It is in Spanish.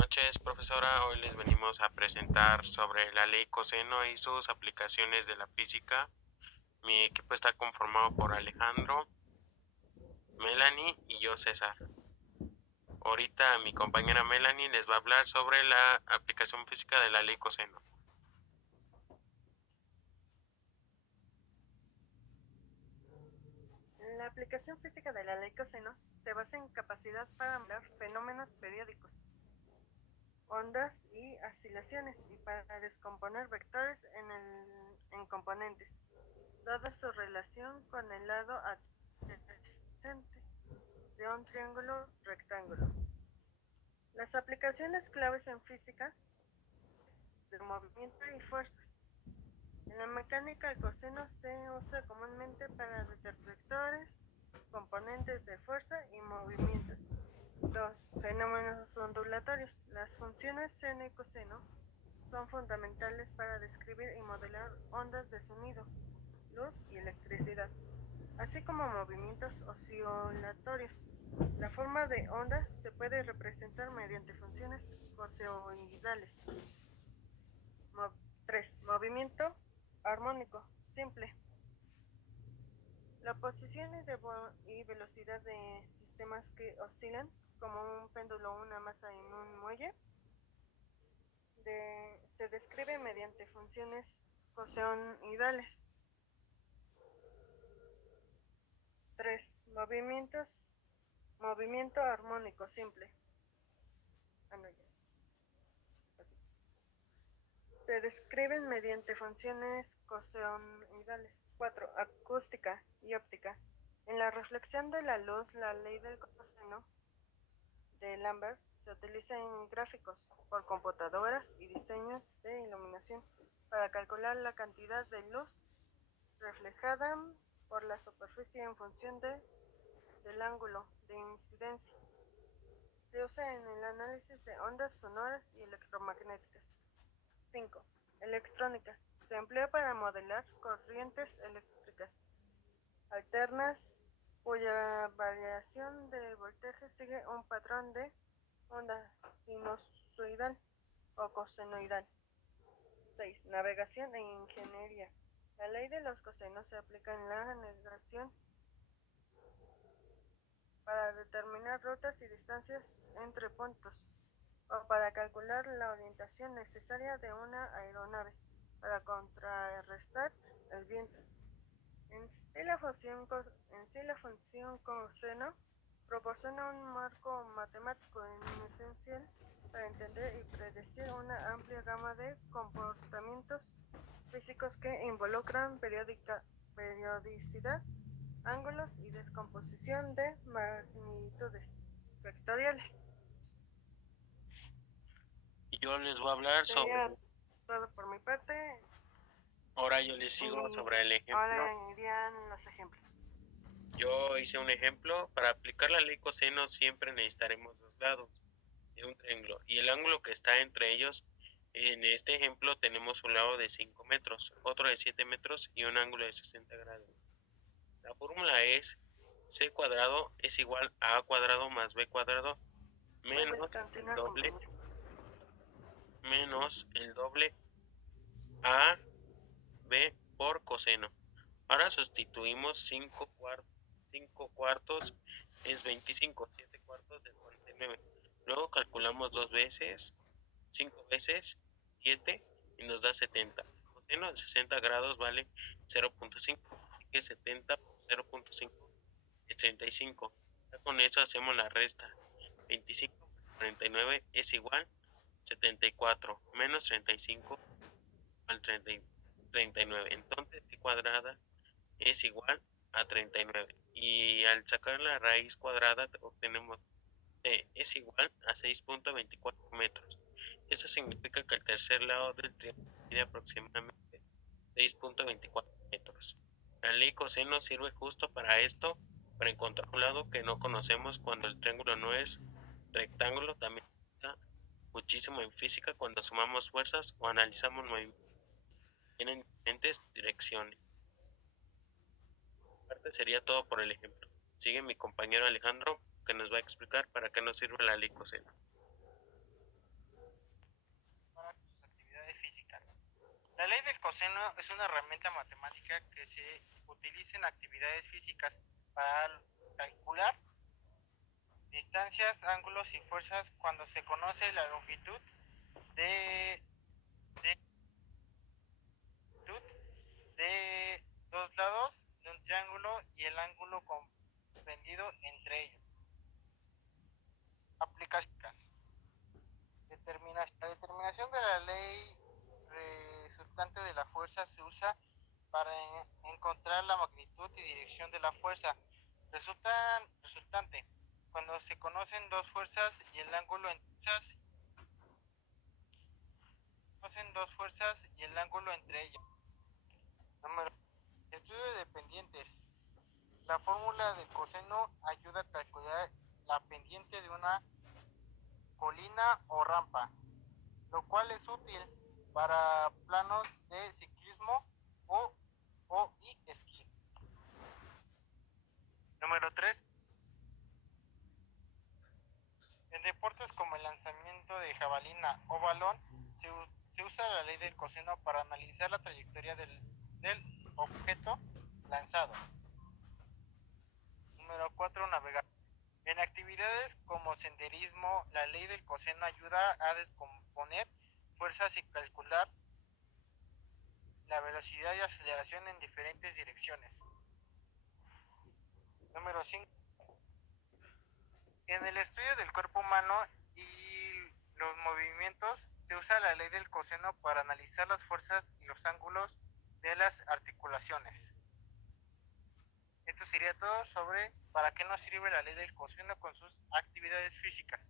Noches, profesora. Hoy les venimos a presentar sobre la ley coseno y sus aplicaciones de la física. Mi equipo está conformado por Alejandro, Melanie y yo, César. Ahorita mi compañera Melanie les va a hablar sobre la aplicación física de la ley coseno. La aplicación física de la ley coseno se basa en capacidad para mirar fenómenos periódicos, ondas y oscilaciones, y para descomponer vectores en componentes, dada su relación con el lado adyacente de un triángulo rectángulo. Las aplicaciones claves en física de movimiento y fuerza. En la mecánica, el coseno se usa comúnmente para determinar vectores, componentes de fuerza y movimientos. 2. Fenómenos ondulatorios. Las funciones seno y coseno son fundamentales para describir y modelar ondas de sonido, luz y electricidad, así como movimientos oscilatorios. La forma de onda se puede representar mediante funciones coseoidales. 3. Movimiento armónico simple. La posición y velocidad de sistemas que oscilan, como un péndulo o una masa en un muelle, se describe mediante funciones coseoidales. 3. Movimiento armónico simple. Se describen mediante funciones coseoidales. 4. Acústica y óptica. En la reflexión de la luz, la ley del coseno de Lambert se utiliza en gráficos por computadoras y diseños de iluminación para calcular la cantidad de luz reflejada por la superficie en función del ángulo de incidencia. Se usa en el análisis de ondas sonoras y electromagnéticas. 5. Electrónica. Se emplea para modelar corrientes eléctricas alternas cuya variación de voltaje sigue un patrón de onda sinusoidal o cosenoidal. 6. Navegación e ingeniería. La ley de los cosenos se aplica en la navegación para determinar rutas y distancias entre puntos, o para calcular la orientación necesaria de una aeronave para contrarrestar el viento. En sí la función coseno proporciona un marco matemático esencial para entender y predecir una amplia gama de comportamientos físicos que involucran periodicidad, ángulos y descomposición de magnitudes vectoriales. Yo les voy a hablar sobre... Sería todo por mi parte. Ahora yo les sigo sobre el ejemplo. Ahora irían los ejemplos. Yo hice un ejemplo. Para aplicar la ley coseno siempre necesitaremos dos lados de un triángulo y el ángulo que está entre ellos. En este ejemplo tenemos un lado de 5 metros, otro de 7 metros y un ángulo de 60 grados. La fórmula es c cuadrado es igual a cuadrado más b cuadrado menos el doble a b por coseno. Ahora sustituimos 5 cuartos es 25, 7 cuartos es 49. Luego calculamos 2 veces, 5 veces 7 y nos da 70. El coseno de 60 grados vale 0.5, así que 70 por 0.5 es 35. Ya con eso hacemos la resta. 25 más 49 es igual 74 menos 35 al 39. Entonces c cuadrada es igual a 39. Y al sacar la raíz cuadrada obtenemos c es igual a 6.24 metros. Eso significa que el tercer lado del triángulo mide aproximadamente 6.24 metros. La ley coseno sirve justo para esto, para encontrar un lado que no conocemos cuando el triángulo no es rectángulo. También se usa muchísimo en física cuando sumamos fuerzas o analizamos movimientos que tienen diferentes direcciones. Parte sería todo por el ejemplo. Sigue mi compañero Alejandro, que nos va a explicar para qué nos sirve la ley coseno. es una herramienta matemática que se utiliza en actividades físicas para calcular distancias, ángulos y fuerzas cuando se conoce la longitud de, de, de dos lados de un triángulo y el ángulo comprendido entre ellos. Aplicaciones. La determinación de la ley resultante de la fuerza se usa para encontrar la magnitud y dirección de la fuerza resultante cuando se conocen dos fuerzas y el ángulo entre ellas. Número. Estudio de pendientes. La fórmula del coseno ayuda a calcular la pendiente de una colina o rampa, lo cual es útil para planos de ciclismo y esquí. Número 3. En deportes como el lanzamiento de jabalina o balón, se usa la ley del coseno para analizar la trayectoria del objeto lanzado. Número 4. Navegar. En actividades como senderismo, la ley del coseno ayuda a descomponer fuerzas y calcular la velocidad y aceleración en diferentes direcciones. Número 5. En el estudio del cuerpo humano y los movimientos, se usa la ley del coseno para analizar las fuerzas y los ángulos de las articulaciones. Esto sería todo sobre para qué nos sirve la ley del coseno con sus actividades físicas.